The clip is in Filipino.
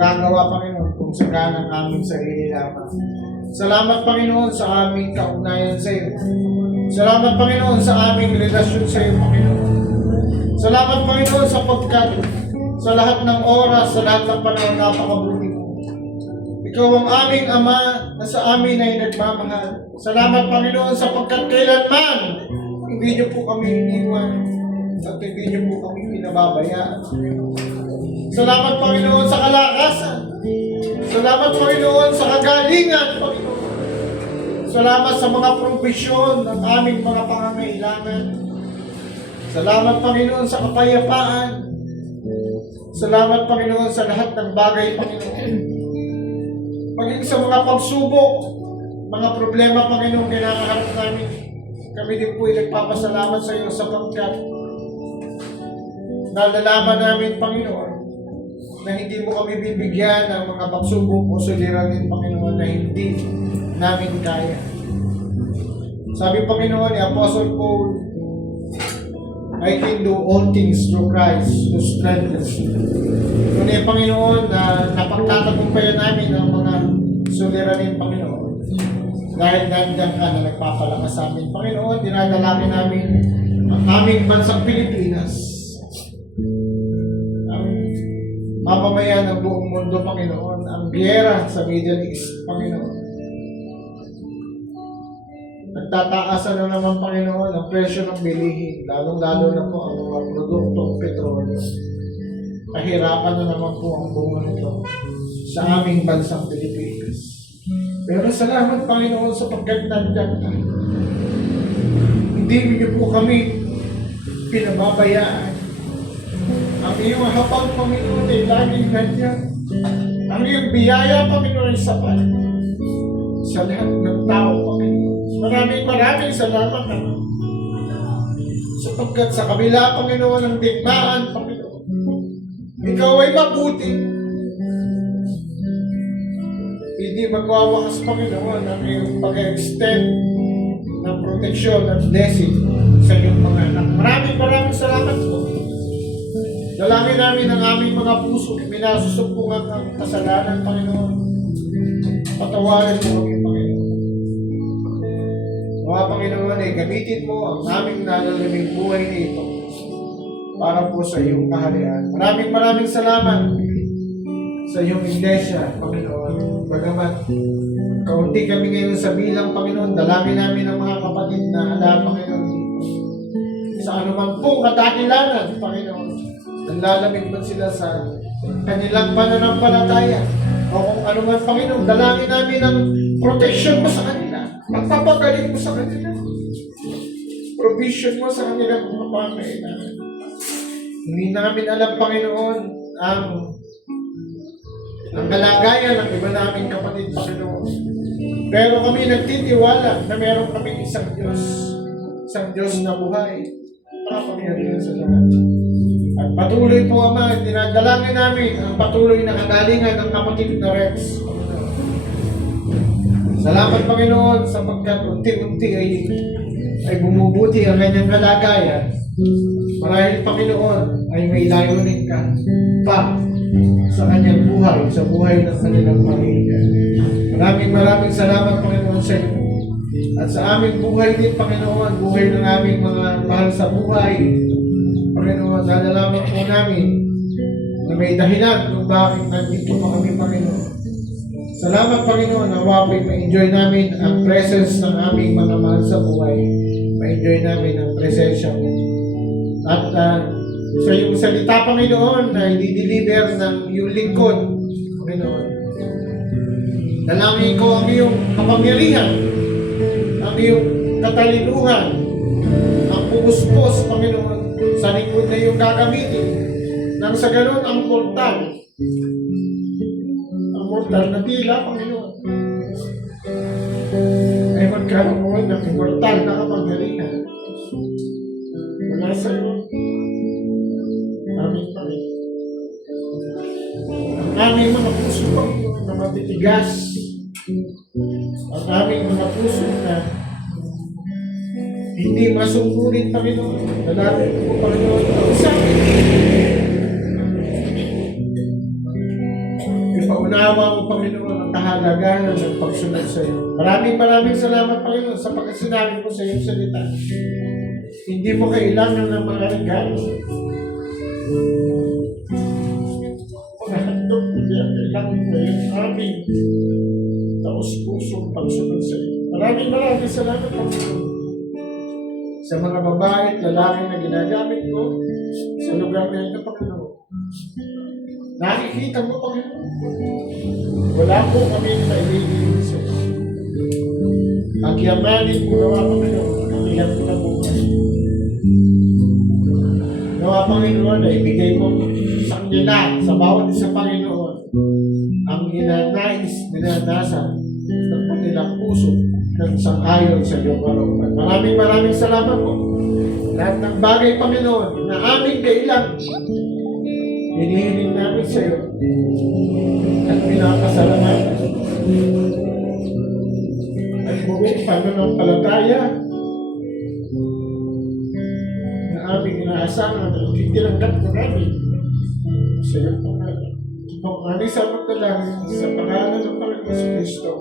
magagawa, Panginoon, kung saan ang aming sarili lamang. Salamat, Panginoon, sa aming kaugnayan sa iyo. Salamat, Panginoon, sa aming relasyon sa iyo, Panginoon. Salamat, Panginoon, sapagkat sa lahat ng oras, sa lahat ng panahon, napakabuti mo. Ikaw ang aming Ama na sa amin ay nagmamahal. Salamat, Panginoon, sapagkat kailanman hindi niyo po kami iniwan at hindi niyo po kami pinababayaan. Salamat, Panginoon, sa kalakasan. Salamat, Panginoon, sa kagalingan, Panginoon. Salamat sa mga provisyon ng aming mga pangangailangan. Salamat, Panginoon, sa kapayapaan. Salamat, Panginoon, sa lahat ng bagay, Panginoon. Paging sa mga pagsubok, mga problema, Panginoon, kinakaharap namin, kami din po ay nagpapasalamat sa iyo sapagkat nalalaman namin, Panginoon, na hindi mo kami bibigyan ng mga pagsubok o suliranin, Panginoon, na hindi namin kaya. Sabi, Panginoon, ni Apostle Paul, I can do all things through Christ who strengthens me. Ngunit, Panginoon, na napagtatagumpayan namin ang mga suliranin, Panginoon. Dahil nandiyan ka na nagpapalakas sa amin. Panginoon, dinadalangin namin ang aming bansang Pilipinas. Ang mamamayan ng buong mundo, Panginoon. Ang giyera sa Middle East, Panginoon. Nagtataasan na naman, Panginoon, ang presyo ng bilihin, lalong-lalo na po ang mga produktong petrolyo. Kahirapan na naman po ang bunga nito sa aming bansang Pilipinas. Pero salamat, Panginoon, sapagkat nandiyan ka. Hindi niyo po kami pinababayaan. Ang iyong habang, Panginoon, ay laging nandiyan. Ang iyong biyaya, Panginoon, ay sapat sa lahat ng tao, Panginoon. Maraming salamat naman. Sapagkat sa kabila, Panginoon, ng digmaan, Panginoon, ikaw ay mabuti. Hindi magwawakas, Panginoon, ang iyong pag-extend ng proteksyon at blessing sa iyong mga anak. Maraming salamat po. Dalangin namin ang aming mga puso. Minasusupungan ang kasalanan, Panginoon. Patawarin mo kami, Panginoon. Mga Panginoon, ay gamitin mo ang aming nalalamig buhay nito para po sa iyong kaharian. Maraming salamat sa iyong iglesia, Panginoon. Bagamat kaunti kami ngayon sa bilang, Panginoon, dalangin namin ang mga kapatid na ala, Panginoon, sa anuman pong kadakilanan, Panginoon. Nalalamig man sila sa kanilang pananampalataya o kung anuman, Panginoon, dalangin namin ang protection mo sa kanila. Magpapagaling mo sa kanila. Provision mo sa kanilang mga pangangailangan. Hindi namin alam, Panginoon, ang kalagayan ng iba naming kapatid, Panginoon. Pero kami nagtitiwala na meron kaming isang Diyos na buhay. Makapangyarihan sa lahat. At patuloy po, Ama, dinadalangin namin ang patuloy na kagalingan ng kapatid na Rex. Salamat, Panginoon, sapagkat unti-unti ay bumubuti ang kanyang kalagayan. Marahil, Panginoon, ay may layunin ka pa sa kanyang buhay, sa buhay ng kanilang pamilya. Maraming salamat, Panginoon, sa iyo. At sa aming buhay din, Panginoon, buhay ng aming mga mahal sa buhay, Panginoon, dadalaman po namin na may dahilan kung bakit nandito pa kami, Panginoon. Salamat, Panginoon, na wapay ma-enjoy namin ang presence ng aming mga mahal sa buhay. Ma-enjoy namin ang presensya mo. At sa iyong salita, Panginoon, na i-deliver ng iyong lingkod, Panginoon. Dalangin ko ang iyong kapangyarihan, ang iyong katalinuhan, ang pupuspos, Panginoon, sa lingkod na iyong gagamitin. Nang sa ganon ang portal na tila, Panginoon, ay magkaroon ng immortal na kapangyarihan mula sa iyo. Aming Panginoon. Ang aming mga puso, Panginoon, na matitigas, ang aming mga puso na hindi masungkulit, Panginoon. Dalangin ko, Panginoon, ang sa amin. paunawa mo, Panginoon, ang kahalagahan ng pagsunod sa iyo. Maraming salamat, Panginoon, sa pagkasinabi mo sa iyong salita. Hindi mo kailangan ng mga regalo. Mga handog, hindi ang kailangan mo yung aming taos-pusong pagsunod sa iyo. Maraming salamat, Panginoon, sa mga babae at lalaki na ginagamit ko sa lugar na ito, Panginoon. Nakikita mo, Panginoon, wala po kami na ililin sa iyo. Ang yamanin mo nawa, Panginoon, ang ilang ko na bukas. Nawa, Panginoon, na ibigay mo sa kanila, sa bawat isa, Panginoon, ang ginanais, dinadasa ng kanilang puso ng sangayon sa iyong kalooban. Maraming salamat po. Lahat ng bagay, Panginoon, na aming kailang, hinihiling namin sa iyo at pinapasalamatan. At buong pananampalataya na aming inaasahan at titinanggap ko namin sa iyong pangalan. Ang aming samat na lang sa pangalan ng Panginoon Kristo.